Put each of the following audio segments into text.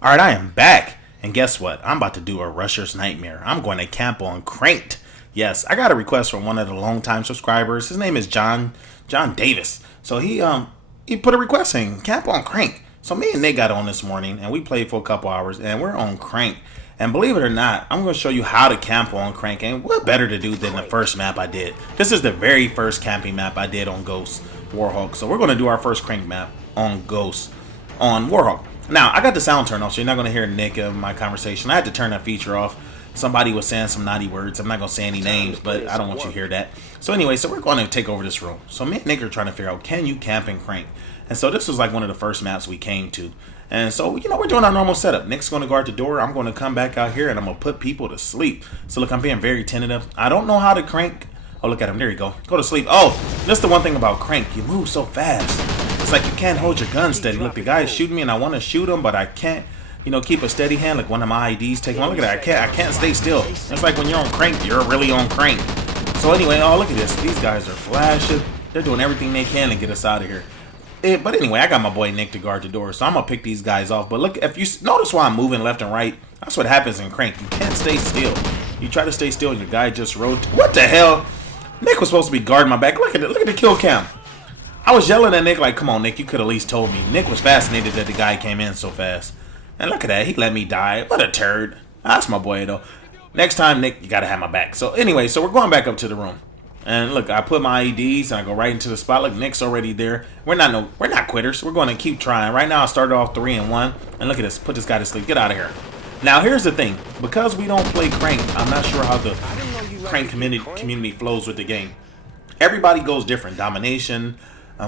Alright, I am back. And guess what? I'm about to do a Rusher's Nightmare. I'm going to camp on Cranked. Yes, I got a request from one of the longtime subscribers. His name is John Davis. So he put a request in, camp on Crank. So me and Nick got on this morning and we played for a couple hours and we're on Crank. And believe it or not, I'm going to show you how to camp on Crank. And what better to do than the first map I did. This is the very first camping map I did on Ghost Warhawk. So we're going to do our first Crank map on Ghost on Warhawk. Now, I got the sound turned off, so you're not going to hear Nick in my conversation. I had to turn that feature off. Somebody was saying some naughty words. I'm not going to say any names, but I don't want you to hear that. So anyway, so we're going to take over this room. So me and Nick are trying to figure out, can you camp and Crank? And so this was like one of the first maps we came to. And so, you know, we're doing our normal setup. Nick's going to guard the door. I'm going to come back out here, and I'm going to put people to sleep. So look, I'm being very tentative. I don't know how to Crank. Oh, look at him. There you go. Go to sleep. Oh, that's the one thing about Crank. You move so fast. It's like you can't hold your gun steady. Look, the guy is shooting me and I want to shoot him, but I can't, you know, keep a steady hand. Like one of my IDs taking one. Look at that. I can't stay still. It's like when you're on Crank, you're really on Crank. So anyway, oh, look at this. These guys are flashing. They're doing everything they can to get us out of here. But anyway, I got my boy Nick to guard the door, so I'm going to pick these guys off. But look, if you notice why I'm moving left and right, that's what happens in Crank. You can't stay still. You try to stay still and your guy just rode. What the hell? Nick was supposed to be guarding my back. Look at it. Look at the kill cam. I was yelling at Nick like, come on, Nick, you could at least told me. Nick was fascinated that the guy came in so fast. And look at that. He let me die. What a turd. That's my boy, though. Next time, Nick, you got to have my back. So anyway, so we're going back up to the room. And look, I put my IEDs and I go right into the spot. Look, Nick's already there. We're not quitters. We're going to keep trying. Right now, I started off 3-1. And look at this. Put this guy to sleep. Get out of here. Now, here's the thing. Because we don't play Crank, I'm not sure how the Crank community flows with the game. Everybody goes different. Domination,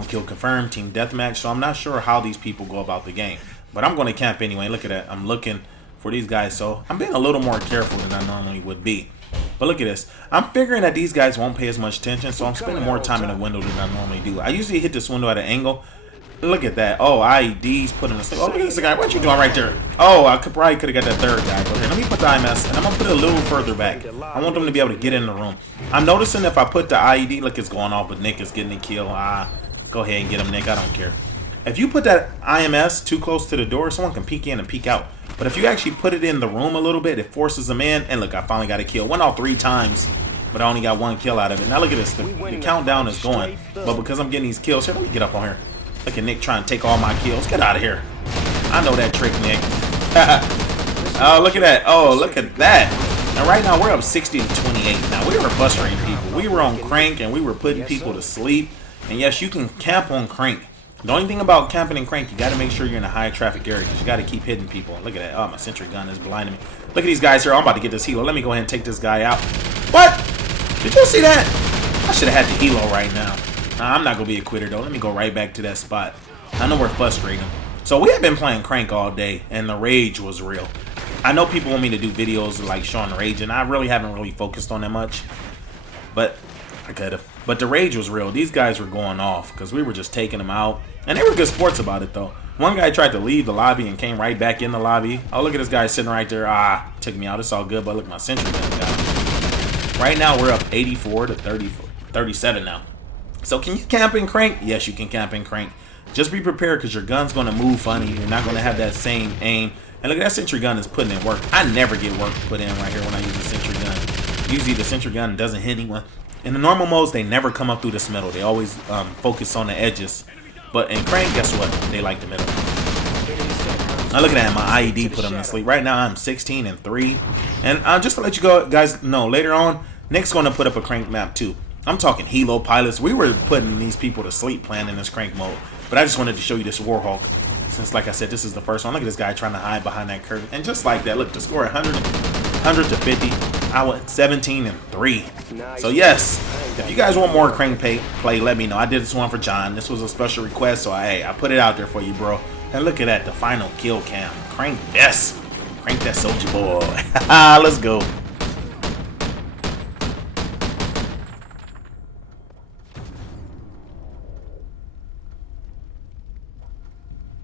kill confirmed, team deathmatch. So I'm not sure how these people go about the game. But I'm going to camp anyway. Look at that. I'm looking for these guys. So I'm being a little more careful than I normally would be. But look at this. I'm figuring that these guys won't pay as much attention. So I'm spending more time in the window than I normally do. I usually hit this window at an angle. Look at that. Oh, IEDs put in the sleep. Oh, look at this guy. What you doing right there? Oh, I probably could have got that third guy. But here, let me put the IMS. And I'm going to put it a little further back. I want them to be able to get in the room. I'm noticing if I put the IED, look, it's going off. But Nick is getting the kill. Go ahead and get him, Nick. I don't care. If you put that IMS too close to the door, someone can peek in and peek out. But if you actually put it in the room a little bit, it forces them in. And look, I finally got a kill. Went all 3 times, but I only got 1 kill out of it. Now look at this. The countdown is going. But because I'm getting these kills, here, let me get up on here. Look at Nick trying to take all my kills. Get out of here. I know that trick, Nick. Oh, look at that. Oh, look at that. And right now, we're up 60-28. Now, we were frustrating people. We were on Crank, and we were putting people to sleep. And yes, you can camp on Crank. The only thing about camping and Crank, you got to make sure you're in a high traffic area because you got to keep hitting people. Look at that. Oh, my sentry gun is blinding me. Look at these guys here. I'm about to get this helo. Let me go ahead and take this guy out. What? Did you see that? I should have had the helo right now. Nah, I'm not going to be a quitter, though. Let me go right back to that spot. I know we're frustrating. So we have been playing Crank all day, and the rage was real. I know people want me to do videos like showing rage, and I really haven't really focused on that much. But I could have. But the rage was real. These guys were going off because we were just taking them out. And they were good sports about it, though. One guy tried to leave the lobby and came right back in the lobby. Oh, look at this guy sitting right there. Took me out. It's all good, but look, my sentry gun got. Right now, we're up 84-37 now. So can you camp and Crank? Yes, you can camp and Crank. Just be prepared because your gun's going to move funny. You're not going to have that same aim. And look, that sentry gun is putting in work. I never get work put in right here when I use the sentry gun. Usually the sentry gun doesn't hit anyone. In the normal modes, they never come up through this middle. They always focus on the edges. But in Crank, guess what? They like the middle. Now look at that. My IED put them to sleep. Right now, I'm 16-3. And just to let you guys know, later on, Nick's going to put up a Crank map too. I'm talking Helo pilots. We were putting these people to sleep playing in this Crank mode. But I just wanted to show you this Warhawk. Since, like I said, this is the first one. Look at this guy trying to hide behind that curtain. And just like that, look, the score 100 to 50. I went 17-3. So yes, if you guys want more Crank play, let me know. I did this one for John. This was a special request, so I put it out there for you, bro. And look at that, the final kill cam. Crank, yes. Crank that soldier boy. Let's go.